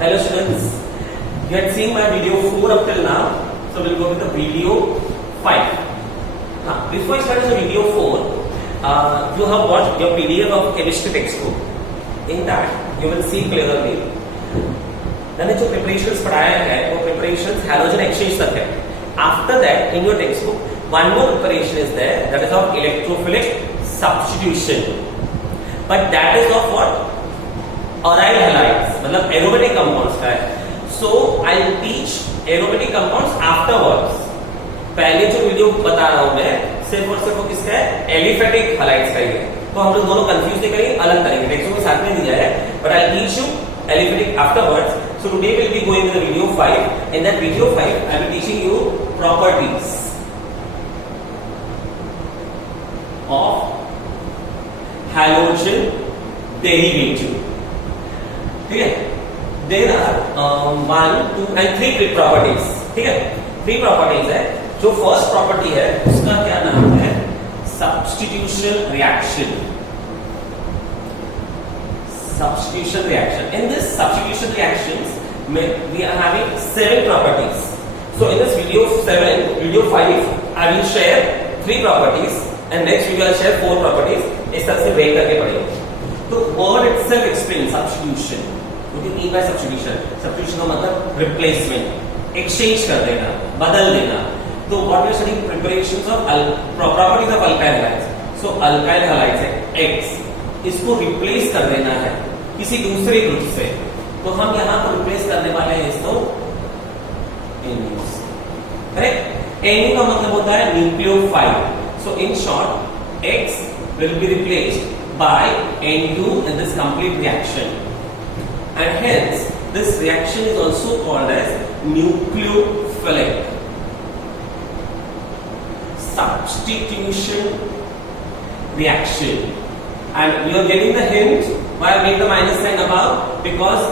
Hello students, you had seen my video 4 up till now, so we'll go to the video 5. Now, before I start the video 4, you have watched your PDF of chemistry textbook. In that, you will see clearly मैंने जो preparations पढ़ाया है वो preparations halogen exchange तक है. After that, in your textbook, one more preparation is there, that is of electrophilic substitution. But that is of what? Aryl halides, मतलब aromatic compounds का है. So I'll teach aromatic compounds afterwards. पहले जो video बता रहा हूँ मैं सिर्फ और सिर्फ वो किसका है? एलिफेटिक हलाइड्स का ही है. तो हम लोग दोनों कंफ्यूज नहीं करेंगे, अलग करेंगे. टेक्स्ट में साथ में दिया है, but I'll teach you aliphatic afterwards. So today we'll be going to the video 5. In that video 5, I'll be teaching you properties of halogen derivative. ठीक है? There are 1, 2 and 3 properties. ठीक है? 3 properties है. जो first property है उसका क्या नाम है? Substitution reaction. Substitution reaction. In this substitution reactions, we are having 7 properties. So in this video 7, video 5, I will share 3 properties and next video I will share 4 properties. इस तरह से break करके पढ़ेंगे. तो word itself explains substitution. What do you mean by substitution? Substitution का मतलब replacement, exchange कर देना, बदल देना. तो what we are studying preparations of properties of alkyl halides. So alkyl halides है X, इसको replace कर देना है किसी दूसरे ग्रुप से. तो हम यहाँ पर replace करने वाले हैं इसको NU से. करेक्ट? NU का मतलब होता है nucleophile. So in short, X will be replaced by NU in this complete reaction. And hence, this reaction is also called as nucleophilic substitution reaction. And you are getting the hint why I made the minus sign above, because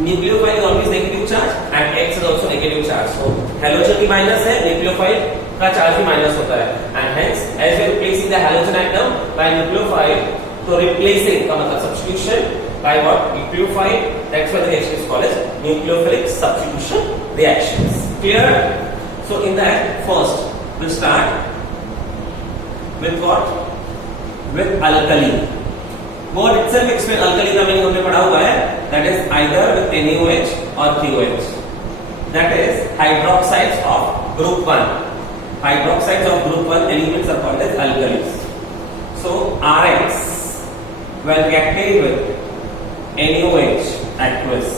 nucleophile is always negative charge and X is also negative charge. So halogen भी minus है, nucleophile का charge भी minus होता है. And hence, as we are replacing the halogen atom by nucleophile, तो replacing का मतलब substitution by what? Nucleophile. That's why the reaction is called as nucleophilic substitution reactions. Clear? So in that, first we'll start with what? With alkali. Word itself explain alkali का meaning हमने पढ़ा हुआ है. That is either with NaOH or KOH. That is hydroxides of group 1. Hydroxides of group 1 elements are called as alkalis. So RX when reacted with NaOH aqueous,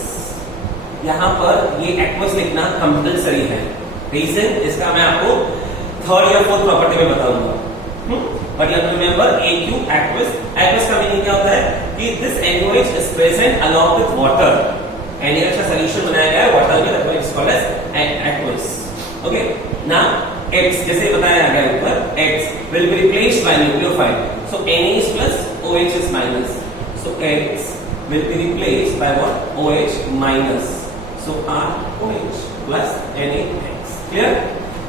यहाँ पर ये aqueous लिखना compulsory है. रीजन इसका मैं आपको 3rd या 4th property में बताऊंगा. But you have to remember AQ aqueous. Aqueous का मीनिंग क्या होता है कि this NaOH is present along with water. NaOH का solution बनाया गया है water में, that is called as aqueous. Okay. Now X जैसे बताया गया ऊपर, X will be replaced by nucleophile. So Na is plus, OH is minus. So X will be replaced by what? OH minus. So ROH plus NaX. Clear?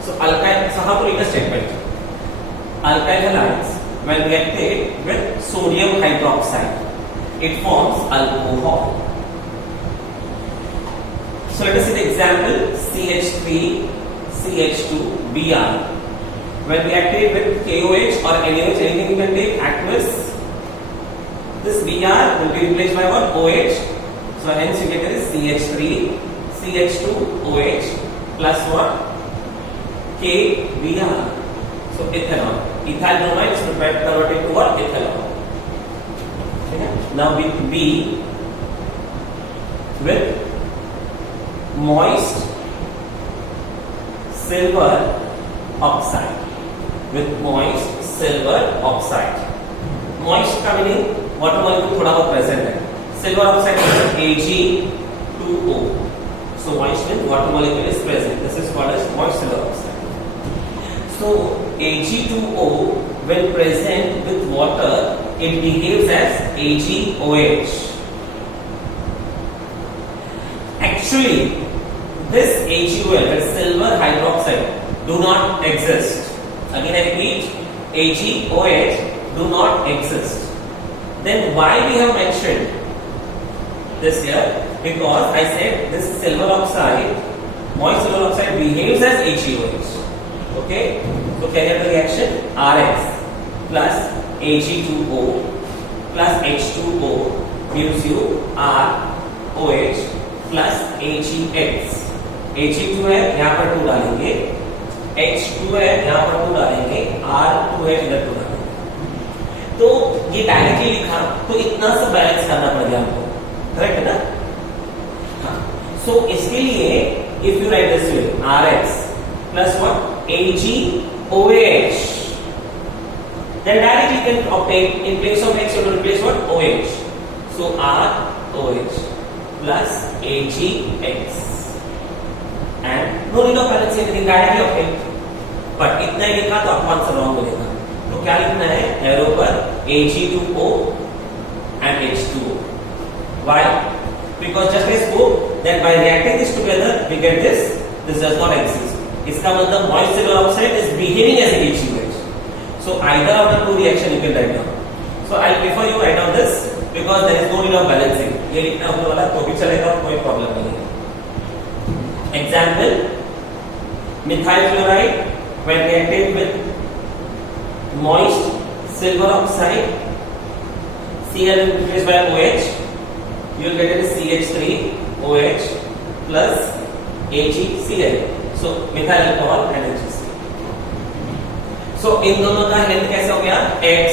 So alkyl. So how to read the statement? Alkyl halides when reacted with sodium hydroxide, it forms alcohol. So let us see the example. CH3, CH2, Br. When reacted with KOH or NaOH, anything you can take, aqueous. This Br will be replaced by what? OH. So hence you get this CH3, CH2, OH plus what? KBr. So ethanol. Ethyl bromide is prepared converted to what? Ethanol. Okay. Now with B, with moist silver oxide. With moist silver oxide. Moist का meaning water molecule थोड़ा बहुत present है. Silver oxide is Ag2O. So moist means water molecule is present. This is called as moist silver oxide. So Ag2O when present with water, it behaves as AgOH. Actually, this AgOL, that is silver hydroxide, do not exist. Again I repeat, AgOH do not exist. Then why we have mentioned this here? Because I said this silver oxide, moist silver oxide behaves as HEOH. Okay? So carry out the reaction. RX plus Ag2O plus H2O gives you ROH plus AgX. Ag2 है, यहाँ पर 2 डालेंगे, H2 है, यहाँ पर 2 डालेंगे, R2 है, इधर 2 डालेंगे. तो ये डायरेक्टली लिखा तो इतना सब बैलेंस करना पड़ गया हमको, करेक्ट है ना? हाँ. सो इसके लिए if you right this way RX plus what? AgOH. Then directly you can obtain in place of X you will replace what? OH. So ROH plus AgX. And no need of balancing anything, directly obtain. But इतना ही लिखा तो आपको answer wrong मिलेगा. तो क्या लिखना है? Arrow पर Ag2O and H2O. Why? Because just as spoke that by reacting this together we get this. This does not exist. इसका मतलब moist silver oxide is behaving as a HEOH. So either of the two reaction you can write down. So I prefer you write down this because there is no need of balancing. ये लिखना होने वाला तो भी चलेगा, कोई problem नहीं है. Example: methyl chloride when reacted with moist silver oxide, Cl replaced by OH, you will get it CH3OH plus AgCl. So methyl alcohol and HCl. So इन दोनों का हेल्थ कैसे हो गया? X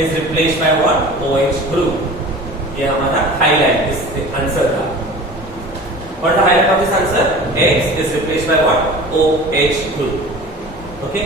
is replaced by what? OH group. ये हमारा highlight इस answer का. What the highlight of this answer? X is replaced by what? OH group. Okay.